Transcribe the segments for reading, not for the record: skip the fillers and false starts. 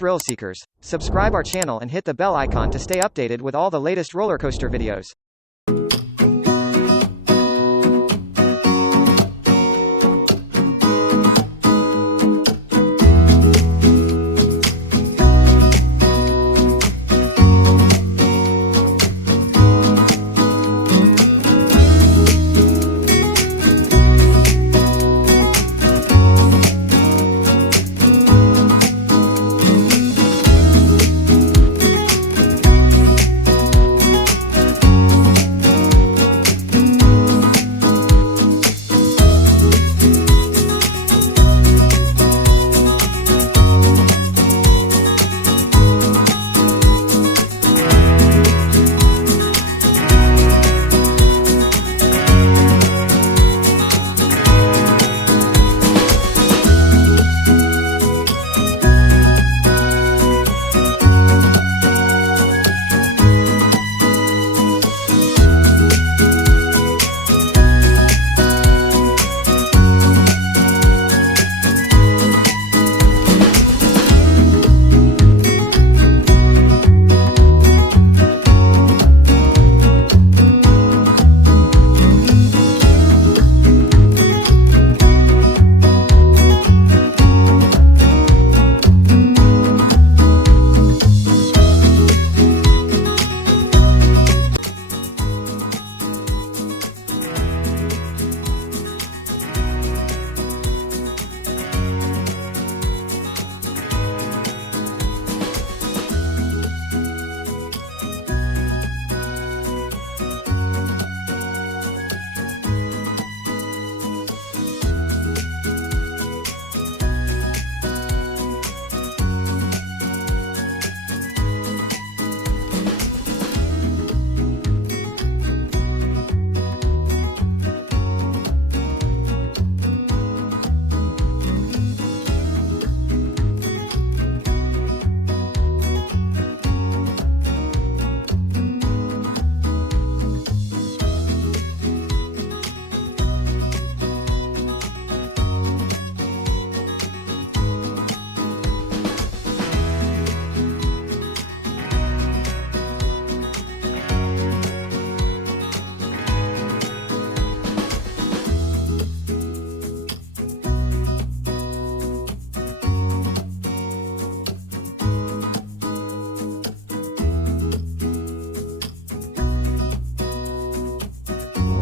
thrill seekers, subscribe our channel and hit the bell icon to stay updated with all the latest roller coaster videos.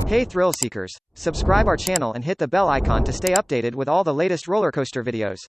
Hey thrill seekers, subscribe our channel and hit the bell icon to stay updated with all the latest roller coaster videos.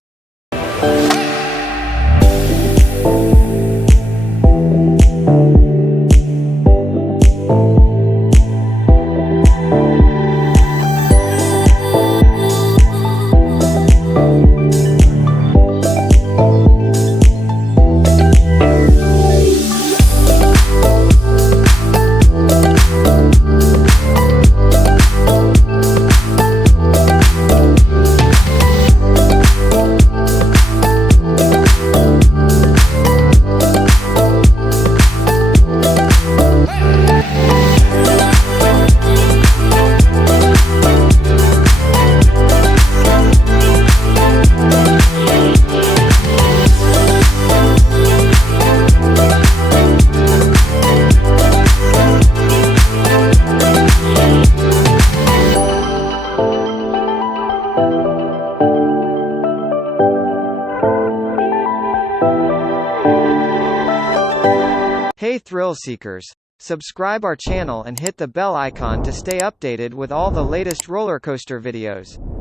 Hey thrill seekers, subscribe our channel and hit the bell icon to stay updated with all the latest roller coaster videos.